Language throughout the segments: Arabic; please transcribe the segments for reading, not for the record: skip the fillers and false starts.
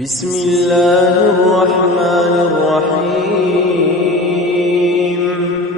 بسم الله الرحمن الرحيم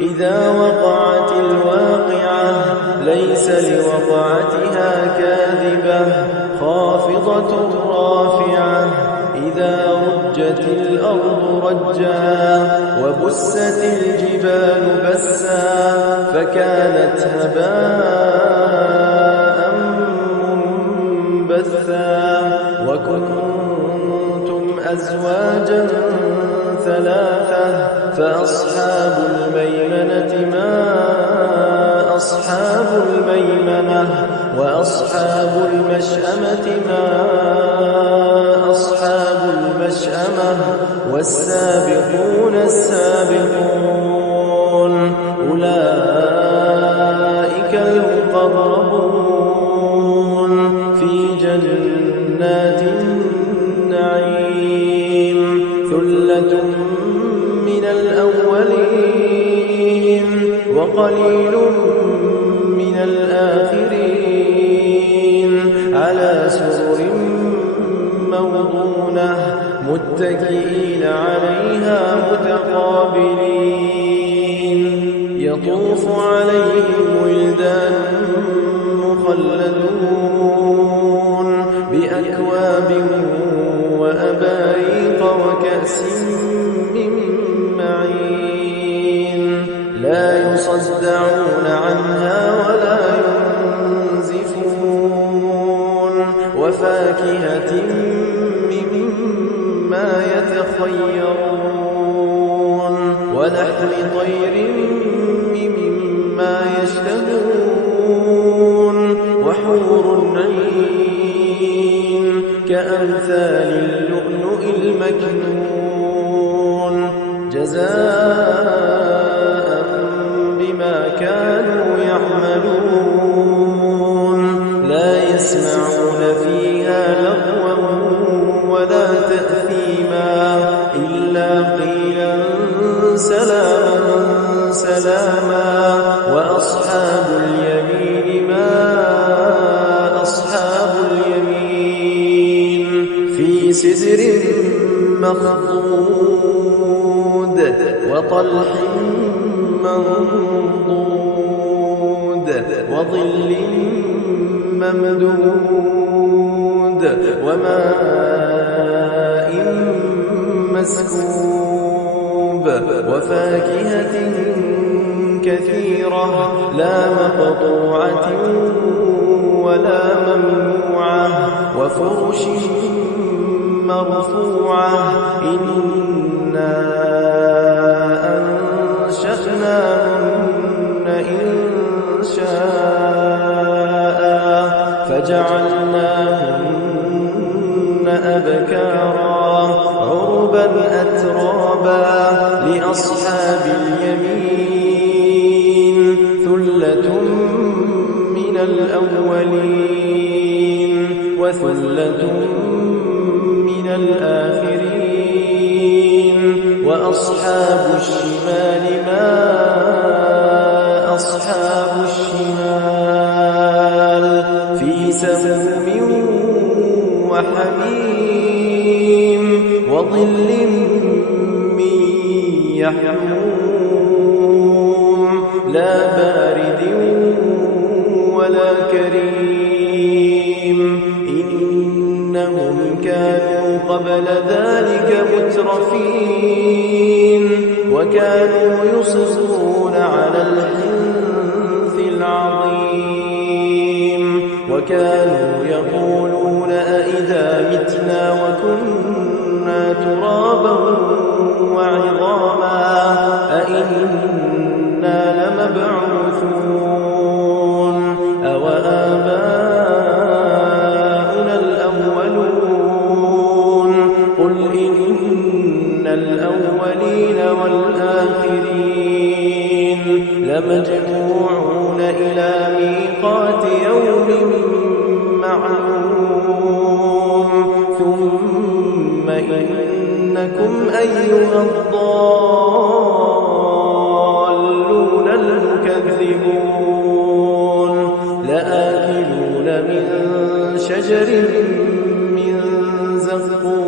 إذا وقعت الواقعة ليس لوقعتها كاذبة خافضة رافعة إذا رجت الأرض رجا وبست الجبال بسا فكانت هباء منبثا وكنتم أزواجا ثلاثة فأصحاب الميمنة ما أصحاب الميمنة وأصحاب المشأمة ما أصحاب المشأمة والسابقون السابقون أولئك المقربون في جنات النعيم ثلة من الأولين وقليل من الآخرين على سرر موضونة متكئين عليها متقابلين يطوف عليهم ولدان مخلدون بأكواب وأباريق وكأس من معين لا يصدعون عنها ولا ينزفون وفاكهة مما يتخيرون ولحم طير مما يشتهون وحور عين كأمثال اللؤلؤ المكنون جزاء بما كانوا يعملون لا يسمعون فيها لغوا ولا تأثيما إلا قيلا سلاما سلاما وأصحاب اليمين ما أصحاب اليمين في سدر مخضود وطلح منضود وظل ممدود وماء مسكوب وفاكهة كثيرة لا مقطوعة ولا ممنوعة وفرش مرفوعة إنا أنشأناهن إنشاء فجعلناهن أبكارا عربا أترابا لأصحاب اليمين ثلة من الأولين وثلة من الآخرين وأصحاب الشمال ما أصحاب الشمال في سموم وحميم وظل من يحموم لا بارد ولا كريم إنهم كانوا قبل ذلك مترفين وكانوا يصرون على الحنث العظيم وكانوا يقولون أئذا متنا وكنا ترابا وعظاما أئنا لمبعوثون أوآباؤنا الأولون قل إن الأولين والآخرين لمجموعون إلى ميقات يوم معلوم ثم إنكم أيها الضالون المكذبون لآكلون من شجر من زقوم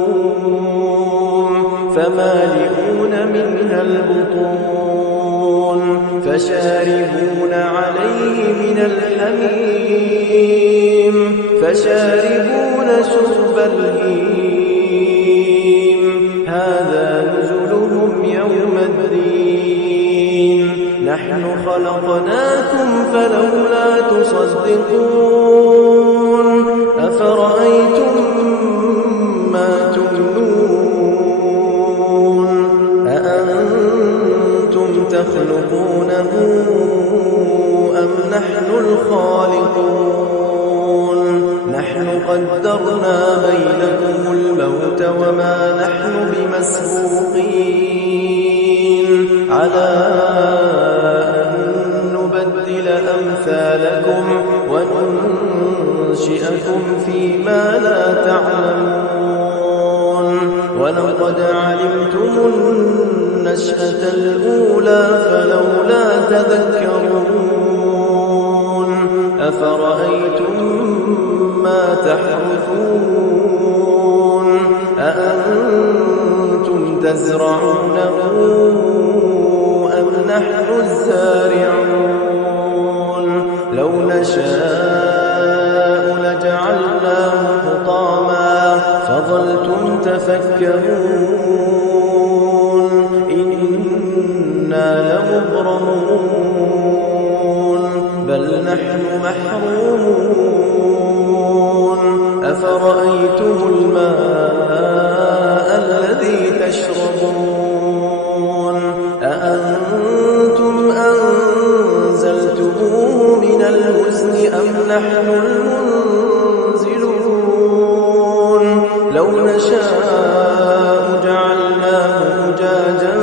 فمالئون منها البطون فشاربون عليه من الحميم فشاربون شرب الهيم هذا نزلهم يوم الدين نحن خلقناكم فلولا تصدقون أفرأيتم ما تمنون أأنتم تخلقونه أم نحن الخالقون نحن قدرنا بينكم الموت وما نحن بمسبوقين على أن نبدل أمثالكم وننشئكم فيما لا تعلمون ولقد علمتم النشأة الأولى فلولا تذكرون أفرأيتم ما تحرثون أأنتم تزرعونه أم نحن الزارعون لو نشاء لجعلناه حطاما فظلتم تفكرون إنا لمغرمون بل نحن محرومون أفرأيتم الماء الذي تشربون أأنتم أنزلتموه من المزن أم نحن المنزلون لو نشاء جعلناه أجاجا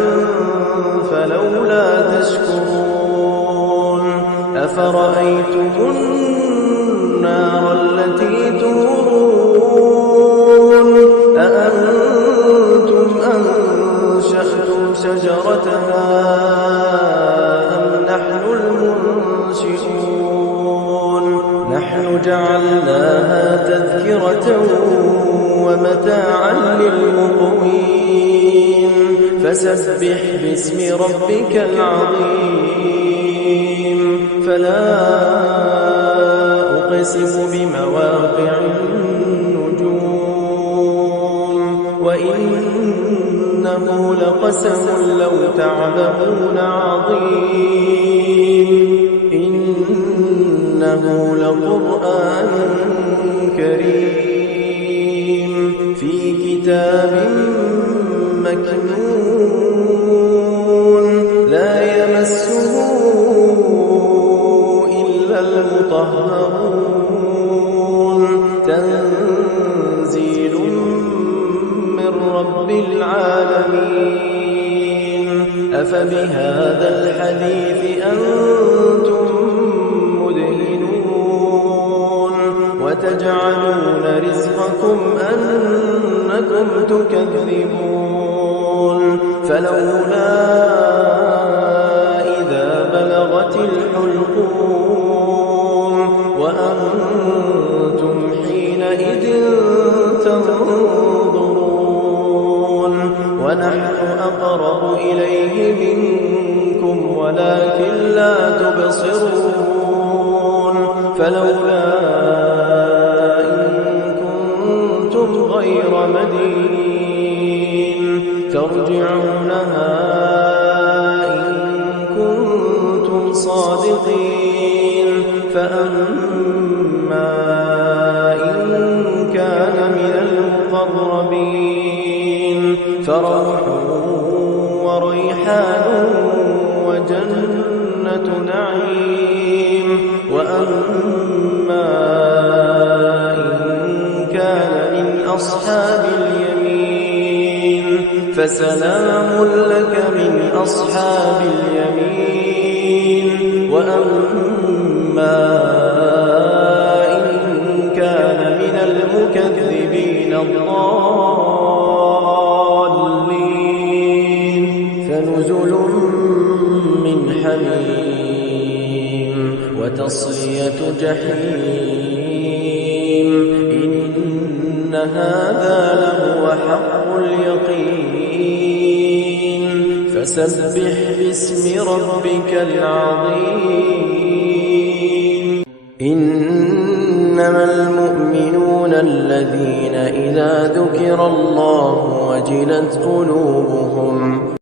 فلولا تشكرون أفرأيتم النار التي تورون أأنتم أنشأتم شجرتها أم نحن المنشئون نحن جعلناها تذكرة ومتاعا للمقوين فسبح باسم ربك العظيم فلا أقسم بمواقع النجوم وإنه لقسم لو تعلمون عظيم إنه لقرآن كريم في كتاب مكنون لا يمسه إلا المطهرون تنزيل من رب العالمين أفبهذا الحديث أنتم مدهنون وتجعلون رزقكم أنكم تكذبون فلولا إذا بلغت الحلقوم وأنتم حينئذ تنظرون ونحن أقرب إليه منكم ولكن لا تبصرون فلولا إن كنتم غير مدينين ترجعونها إن كنتم صادقين فأما إن كان من المقربين فروح وريحان وجنة نعيم وأما إن كان من أصحاب اليمين فسلام لك من أصحاب اليمين وأما إن كان من المكذبين الضالين فنزل من حميم وتصلية جحيم إن هذا لهو اليقين فسبح باسم ربك العظيم إنما المؤمنون الذين إذا ذكر الله وجلت قلوبهم